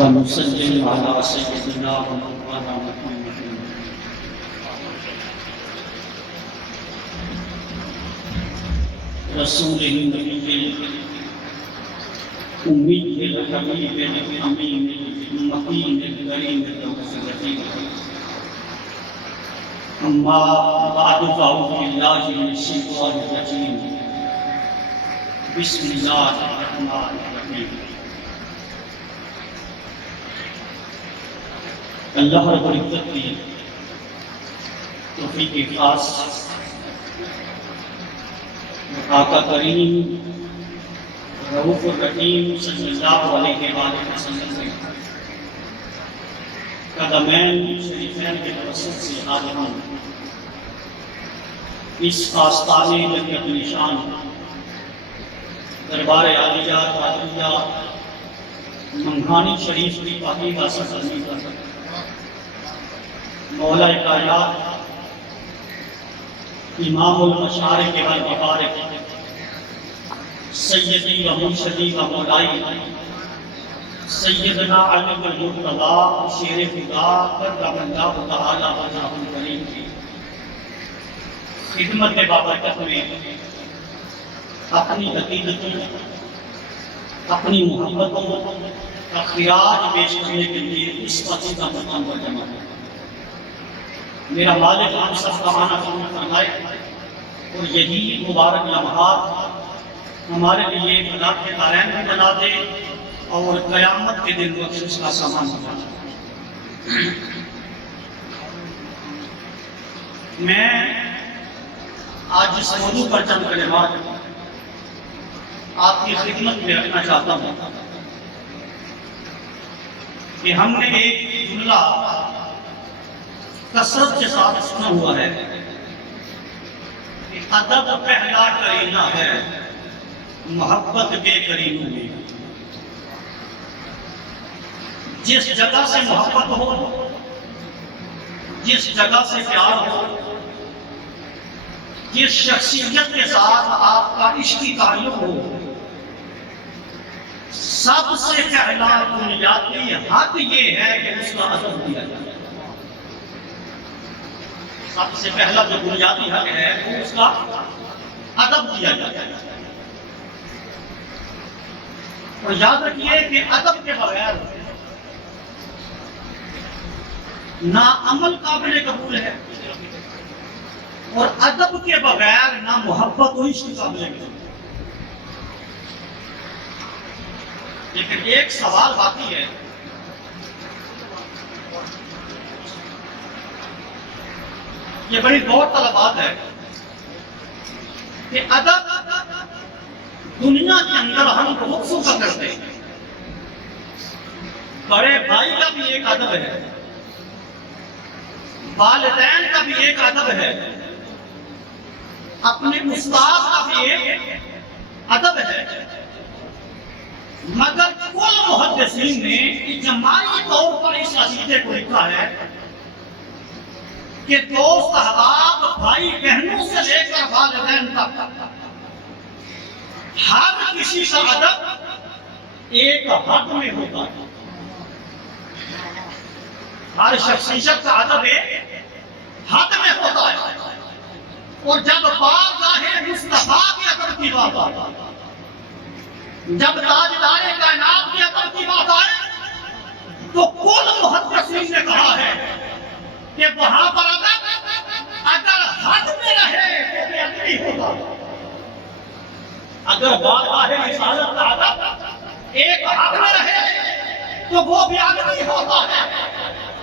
ونصلي على سيدنا ومولانا محمد رسوله النبي الأمي الحبيب الأمين المكين الكريم الرحيم. أما بعد فأعوذ بالله من الشيطان الرجيم. بسم الله الرحمن الرحيم. اللہ رب العزت کی توفیق خاص آقا کریم رؤوف الرحیم صلی اللہ علیہ وآلہ وسلم سے قدمین شریفین کے توسط سے حاضر ہوں اس آستانے جنت نشان دربار عالیہ قادریہ منگھانی شریف کی پاکیزہ سرزمین پر مولا کائنات امام المشارق والمغارب سیدی و مرشدی و مولائی سیدنا علی المرتضیٰ شیر فدا کرم اللہ تعالی وجہہ الکریم کی خدمت بابرکت میں اپنی عقیدتوں اپنی محبتوں کا خراج پیش کرنے کے لیے اس وقت کا مقام پر جمع ہے. میرا مالک ہم سب کا معنی فرمائے اور یہی مبارک لمحات ہمارے لیے بنا کے دارین میں بنا دے اور قیامت کے دن بخشش کا سامان بنا دے. میں آج اس موضوع پر چند کلمات آپ کی خدمت میں رکھنا چاہتا ہوں کہ ہم نے ایک جملہ کثرت کے ساتھ سنا ہوا ہے کہ ادب پہلا کرینہ ہے محبت کے کرینوں میں. جس جگہ سے محبت ہو جس جگہ سے پیار ہو جس شخصیت کے ساتھ آپ کا عشقی تعلق ہو سب سے پہلا بنیادی حق یہ ہے کہ اس کا ادب کیا جائے. سب سے پہلا جو بنیادی حق ہے وہ اس کا ادب کیا جاتا ہے. اور یاد رکھیے کہ ادب کے بغیر نہ عمل قابل قبول ہے اور ادب کے بغیر نہ محبت و عشق قابل قبول. لیکن ایک سوال باقی ہے یہ بڑی غور طلب بات ہے کہ ادب دنیا کے اندر ہم بہت سوچا کرتے ہیں. بڑے بھائی کا بھی ایک ادب ہے والدین کا بھی ایک ادب ہے اپنے استاد کا بھی ایک ادب ہے. مگر کل محدثین نے اجماعی طور پر اس عقیدے کو لکھا ہے کہ دوست احباب بھائی بہنوں سے لے کر والدین تک ہر کسی کا ادب ایک حد میں ہوتا ہے. ہر شخصیت کا ادب ایک حد میں ہوتا ہے. اور جب بارگاہ مصطفیٰ کے ادب کی بات آئے جب تاجدار کائنات کے ادب کی بات آئے تو کل محدثین نے کہا ہے کہ وہاں پر ادب اگر حد میں رہے تو بے ادبی ہوگا. اگر بارگاہ رسالت کا ادب ایک حد میں رہے تو وہ بے ادبی ہوتا ہے.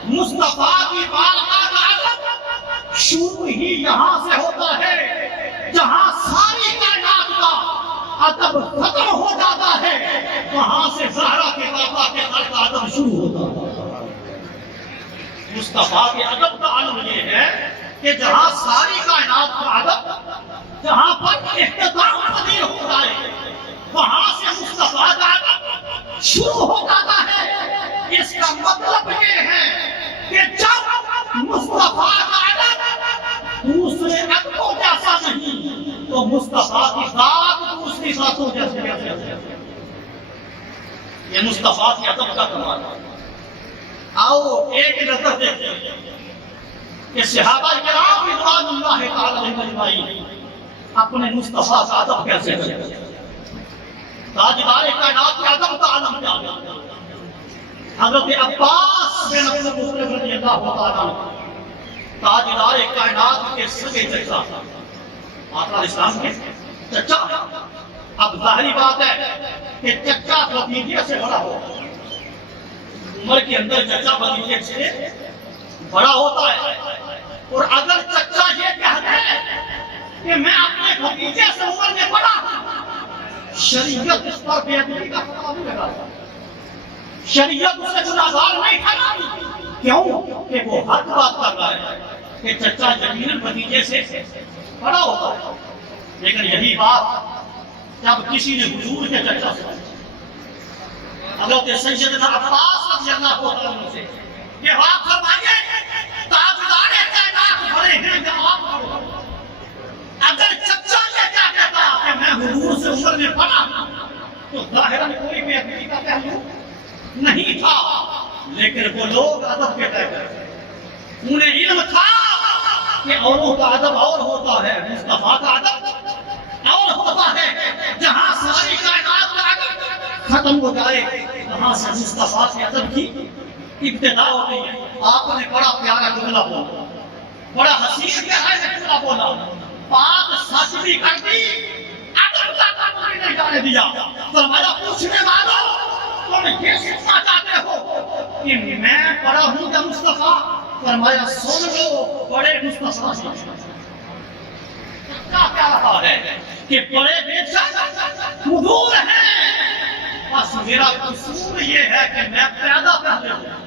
مصطفیٰ کی بارگاہ کا ادب شروع ہی یہاں سے ہوتا ہے جہاں ساری کائنات کا ادب ختم ہو جاتا ہے وہاں سے زہرا کے بابا کے گھر کا ادب شروع ہوتا ہے. مصطفیٰ کے ادب کا علم یہ ہے کہ جہاں ساری کائنات کا ادب جہاں پر اختتام پذیر ہو جائے وہاں سے مصطفیٰ کا ادب شروع ہو جاتا ہے. اس کا مطلب یہ ہے کہ جب مصطفیٰ کا ادب دوسرے ادبوں جیسا نہیں تو مصطفیٰ کی ذات دوسری ذاتوں جیسے. یہ مصطفیٰ کے ادب کا کمال ہے. آؤ ایک نظر دیکھیں کہ صحابہ کرام رضوان اللہ تعالی علیہم اجمعین اپنے مصطفیٰ کا ادب کیسے کرتے ہیں، تاجدار کائنات کے ادب کا عالم کیا ہے۔ حضرت عباس بن عبد المطلب رضی اللہ تعالیٰ عنہ تاجدار کائنات کے سگے چچا، آقا اسلام کے چچا۔ اب ظاہری بات ہے کہ چچا بھتیجے سے بڑا ہو، عمر کے اندر چچا بھتیجے سے بڑا ہوتا ہے، اور اگر چچا یہ کہتا ہے کہ میں اپنے بھتیجے سے عمر میں بڑا ہوں، شریعت اس پر بے ادبی کا فتویٰ نہیں لگاتا، شریعت اسے گناہگار نہیں ٹھہراتی۔ کیوں کہ وہ حق بات کر رہا ہے کہ چچا یقیناً بھتیجے سے بڑا ہوتا ہے، لیکن یہی بات جب کسی نے حضور کے چچا سے حضرت سیدنا عباس رضی اللہ عنہ سے کہ آپ فرمائیے تاجدار کائنات بڑے ہیں یا آپ بڑے؟ اگر چچا یہ کیا کہتا کہ میں حضور سے عمر میں بڑا ہوں تو ظاہراً کوئی بے ادبی کا پہلو نہیں تھا، لیکن وہ لوگ ادب کے ٹائپ انہیں علم تھا کہ اوروں کا ادب اور ہوتا ہے، مصطفیٰ کا ادب اور ہوتا ہے۔ جہاں ساری کائنات کا ادب ختم ہو جائے وہاں سے مصطفیٰ کے ادب کی ابتدا ہوتی ہے۔ آپ نے بڑا پیارا جملہ بولا، بڑا حسین پیارا جملہ بولا، بات سچ بھی کر دی، ادب کا کام نہیں جانے دیا۔ فرمایا پوچھنے والوں تم یہ سننا چاہتے ہو کہ میں بڑا ہوں یا مصطفیٰ؟ فرمایا سن لو بڑے مصطفیٰ سے۔ کیا رہا ہے کہ بڑے بے شک حضور ہیں، بس میرا قصور یہ ہے کہ میں پیدا پہلے ہوں۔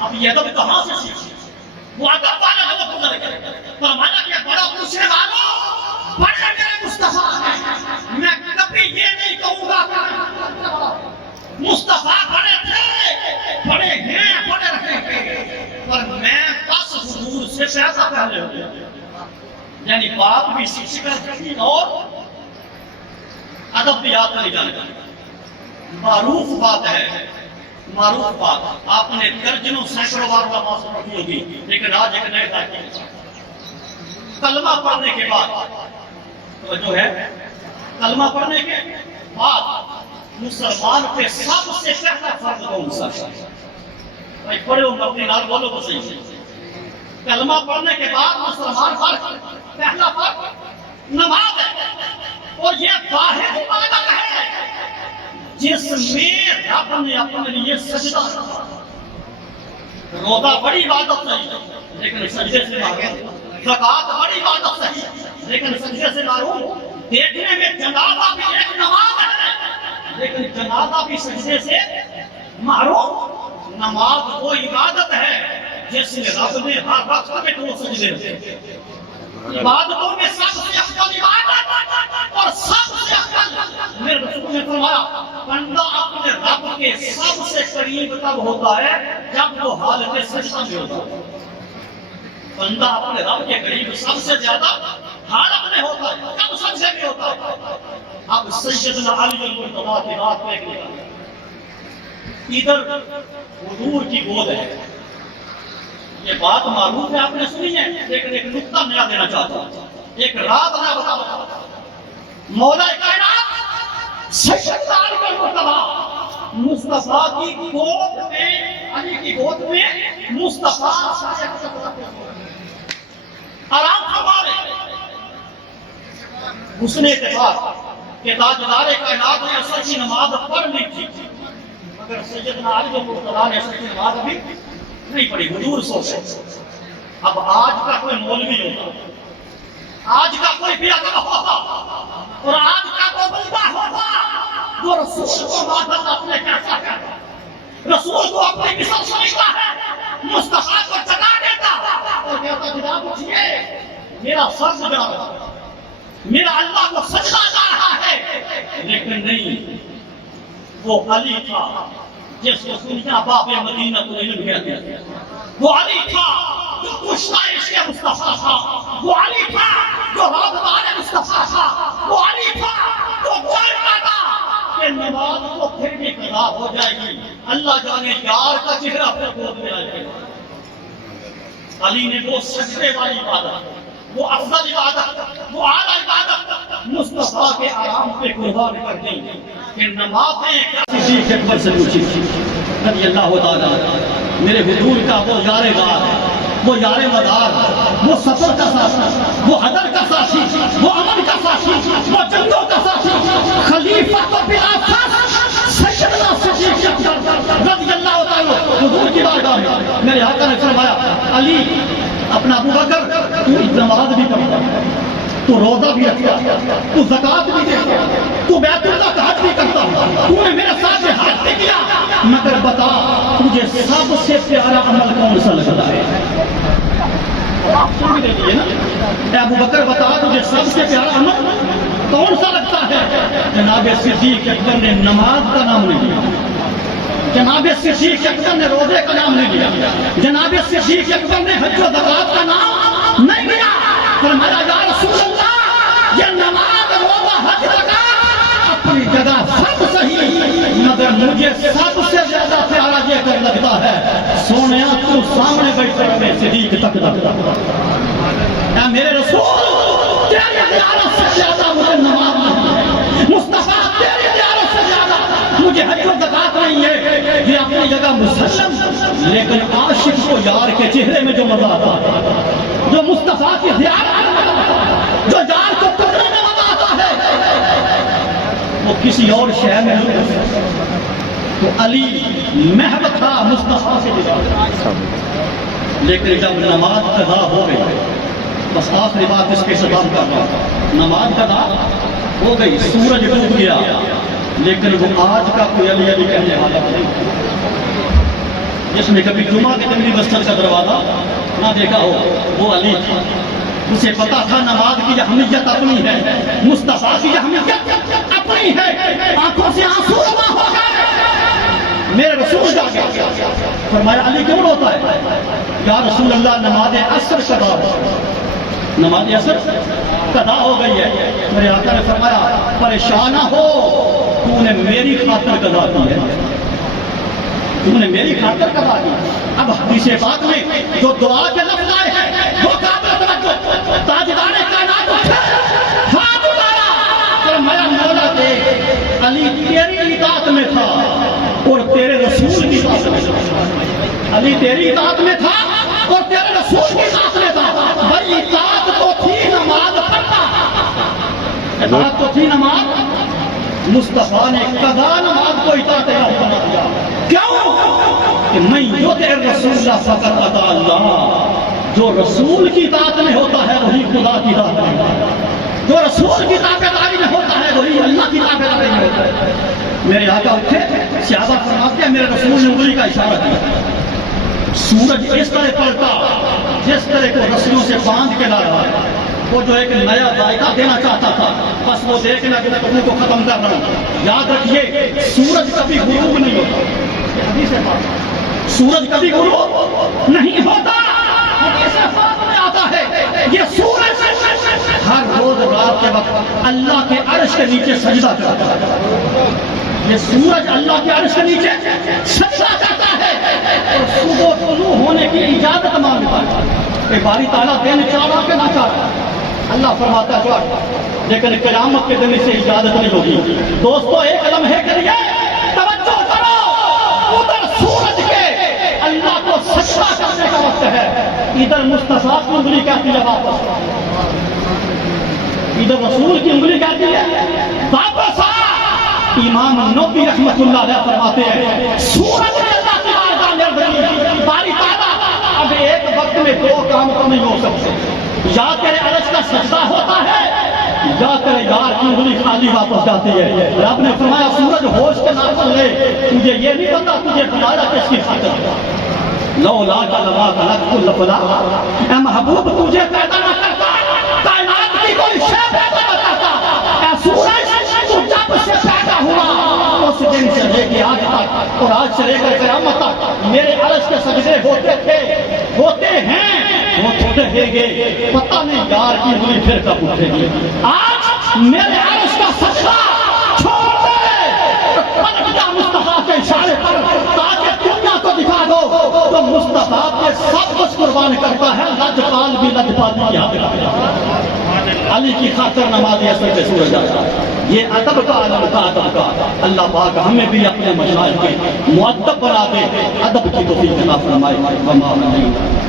اب یہ ادب کہاں سے سیکھی؟ وہ ادب والا ادب گزر گئے۔ فرمایا کہ بڑا پوچھنے والوں بڑے میرے مصطفیٰ ہیں، میں کبھی یہ نہیں کہوں گا مصطفیٰ بڑے تھے، بڑے ہیں، بڑے رہے گے، پر میں بس حضور سے پیدا پہلے ہوں۔ یعنی بات بھی سیکھ کر اور ادب بھی یاد نہیں جانا۔ معروف بات ہے، معروف بات آپ نے درجنوں سینکڑوں بار نماز پڑھی ہوگی، لیکن آج ایک نئے طریقے کلمہ پڑھنے کے بعد جو ہے کلمہ پڑھنے کے بعد مسلمان کے سب سے پہلا فرض کون سا ہے؟ بھائی پڑھے ہو اپنے نال بولو تو صحیح۔ کلمہ پڑھنے کے بعد مسلمان فرض پہلا فرض نماز ہے، اور یہ واحد عبادت ہے جس میں رب نے اپنے لیے سجدہ کیا۔ روزہ بڑی عبادت نہیں لیکن سجدے سے محروم، زکات بڑی عبادت نہیں لیکن سجدے سے محروم، دیکھنے میں جنازہ بھی ایک نماز ہے لیکن جنازہ بھی سجدے سے محروم۔ نماز وہ عبادت ہے جس میں رب نے ہر وقت میں دو سجدے رکھے۔ عبادتوں میں سب سے افضل عبادت اور سب سے افضل، میرے رسول نے فرمایا بندہ اپنے رب کے سب سے قریب تب ہوتا ہے جب وہ حالت سجدہ میں ہوتا ہے۔ بندہ اپنے رب کے قریب سب سے زیادہ حالت میں ہوتا ہے جب سجدے میں ہوتا ہے۔ اب سیدنا علی المرتضیٰ کی بات دیکھ لیں، ادھر حضور کی گود ہے، یہ بات معروف ہے آپ نے سنی ہے، لیکن ایک نقطہ نیا دینا چاہتا ہوں، ایک رات نیا بتا۔ مولا کائنات سیدنا علی المرتضیٰ مصطفیٰ کی گود میں، علی کی گود میں مصطفیٰ آرام فرما رہے۔ اس نے اتفاق کہ تاجدار کائنات نے اثر کی نماز پڑھ لی تھی، مگر سیدنا علی المرتضیٰ نے اثر کی نماز ابھی نہیں پڑھی، حضور سو گئے۔ اب آج کا کوئی مولوی ہوتا، آج کا کوئی بے ادب ہوتا، اور آج کا کوئی بندہ ہوتا جو رسول کو معذرت اپنے کیسا کہتا، رسول کو اپنی مثل سمجھتا ہے، مصطفیٰ کو جگا دیتا اور کہتا جناب اٹھیے میرا سر جا رہا ہے، میرا اللہ کو سجدہ جا رہا ہے، لیکن نہیں، وہ علی تھا جس کو دنیا باب مدینہ کو علم کہتے ہیں، وہ علی تھا جو کشتہ عشق مصطفیٰ تھا، وہ علی تھا جو رازدار مصطفیٰ تھا، وہ علی تھا جو جانتا تھا کہ نماز کو پھر بھی قضا ہو جائے گی اللہ جانے یار کا چہرہ پھر گود میں آئے. علی نے وہ سجدے والی عبادت، وہ افضل عبادت، وہ اعلیٰ عبادت مصطفیٰ کے آرام پہ قربان کر دی کہ نمازیں صدیق اکبر سے پوچھی رضی اللہ تعالیٰ. میرے حضور کا وہ یار غار، وہ یار مدار، وہ سفر کا ساتھی، وہ حضر کا ساتھی، وہ امن کا ساتھی، وہ جنگوں کا ساتھی، خلیفہ تو بلا فخر سیدنا صدیق اکبر رضی اللہ تعالیٰ حضور کی بارگاہ میں میرے آقا نے فرمایا علی اپنا ابو بکر تو نماز بھی پڑھتا، تو روزہ بھی رکھتا، تو زکات بھی دیتا، تو بیت اللہ کا حج بھی کرتا، تو نے میرے ساتھ حج بھی کیا، مگر بتا تجھے سب سے پیارا عمل کون سا لگتا ہے؟ آپشن بھی دے دیے نا. اے ابو بکر بتا تجھے سب سے پیارا عمل کون سا لگتا ہے؟ جناب صدیق اکبر نے نماز کا نام نہیں لیا، جناب صدیق اکبر نے روزے کا نام نہیں لیا، جناب صدیق اکبر نے حج و زکات کا نام نہیں لیا. فرمایا یا رسول اللہ یہ نماز روزہ حج زکات اپنی جگہ سب صحیح، مگر مجھے سب سے زیادہ پیارا یہ کر لگتا ہے سونیا تو سامنے بیٹھے میں صدیق تک لگتا. اے میرے رسول تیری زیارت سے زیادہ مجھے نماز نہیں ہے، مصطفیٰ تیری زیارت سے زیادہ مجھے حج و زکات نہیں ہے. یہ اپنی جگہ مسلم، لیکن عاشق کو یار کے چہرے میں جو مزہ آتا ہے، جو مصطفیٰ کی زیارت میں مزہ آتا ہے، جو یار کو پکڑنے میں مزہ آتا ہے، وہ کسی اور شہر میں نہیں. تو علی محب تھا مصطفیٰ سے جدا، لیکن جب نماز قضا ہو گئی، بس آخری بات اس کے سبب کر رہا ہوں، نماز قضا ہو گئی، سورج ڈوب گیا، لیکن وہ آج کا کوئی علی علی کہنے والا نہیں جس نے کبھی جمعہ کے دن بھی مسجد کا دروازہ نہ دیکھا ہو. وہ علی اسے پتا تھا نماز کی اہمیت اپنی ہے، مصطفیٰ کی اہمیت اپنی ہے. آنکھوں سے آنسو جمع ہو گئے، میرے رسول جا کے فرمایا علی کیوں روتا ہے؟ یا رسول اللہ نماز عصر قضا ہو، نماز عصر قضا ہو گئی ہے. میرے آقا نے فرمایا پریشان نہ ہو، تو نے میری خاطر قضا کی ہے، تو نے میری خاطر قضا کی. اب حدیث پاک میں جو دعا کے لفظ آئے ہیں وہ قابل توجہ. تاجدار کائنات اٹھے، ہاتھ اٹھایا، فرمایا مولا دے علی تیری اطاعت میں تھا اور تیرے رسول کی اطاعت میں تھا. علی تیری اطاعت میں تھا اور تیرے رسول کی اطاعت میں تھا. بھائی اطاعت تو تھی نماز پڑھنا، اطاعت تو تھی نماز. مصطفیٰ نے قضا نماز کو اطاعت بنا دیا. کیوں؟ کہ میں یطع الرسول فقط اطاع اللہ. جو رسول کی اطاعت میں ہوتا ہے وہی خدا کی اطاعت میں ہوتا ہے، جو رسول کی تابعداری میں ہوتا ہے وہی اللہ کی تابعداری میں ہوتا ہے. میرے آقا اٹھے، صحابہ فرماتے ہیں میرے رسول نے انگلی کا اشارہ کیا، سورج اس طرح پلٹا جس طرح کو رسیوں سے باندھ کے لا رہا ہے. وہ جو ایک نیا ذائقہ دینا چاہتا تھا، بس وہ دیکھنا کہ میں تمہیں کو ختم کر رہا ہوں. یاد رکھیے سورج کبھی غروب نہیں ہوتا، یہ حدیث ہے بات. سورج کبھی غروب نہیں ہوتا، حدیث پاک میں آتا ہے یہ سورج ہر روز رات کے وقت اللہ کے عرش کے نیچے سجدہ کرتا ہے. یہ سورج اللہ کے عرش کے نیچے سجدہ کرتا ہے اور صبح طلوع ہونے کی اجازت مانگتا ہے کہ باری تعالیٰ دن چاہ رہا کہ نہ چاہ رہا. اللہ فرماتا ہے لیکن قیامت کے دن سے اجازت نہیں ہوگی. دوستو ایک لمحے کے لیے توجہ کرو، ادھر سورج کے اللہ کو سجدہ کرنے کا وقت ہے، ادھر مصطفیٰ کی انگلی کہتی ہے واپس، ادھر رسول کی انگلی کہتی ہے واپس آ. امام نووی رحمۃ اللہ علیہ فرماتے ہیں سورج نے اللہ کی بارگاہ میں عرض کی باری تعالیٰ اب ایک وقت میں دو کام تو نہیں ہو سکتے، یا تیرے عرش کا سجدہ ہوتا ہے یا تیرے یار کی انگلی خالی واپس جاتی ہے. رب نے فرمایا سورج ہوش کے ناخن لے، تجھے یہ نہیں پتا تجھے بلایا کس کی خاطر. لولا لما خلقت الفلا، اے محبوب تجھے پیدا نہ کرتا کائنات کی کوئی شے پیدا نہ کرتا. اے سورج تو جب سے پیدا ہوا اس دن سے لے کے آج تک اور آج سے لے کر قیامت تک میرے عرش کے سجدے ہوتے تھے، ہوتے ہیں، ہوتے ہیں گے. پتہ نہیں یار کی انگلی پھر کب اٹھے گی. آج میرے عرش کا سجدہ چھوڑ دے، پلٹ جا مصطفیٰ کے اشارے پر. قربان کرتا ہے، لجپال بھی لجپالی کی حد رکھتا ہے، علی کی خاطر نماز اثر سے سورج آتا ہے۔ یہ ادب کا عالم کا ادب کا اللہ پاک ہمیں بھی اپنے مشاہد کے مؤدب بنا دے، ادب کی توفیق عطا فرمائے۔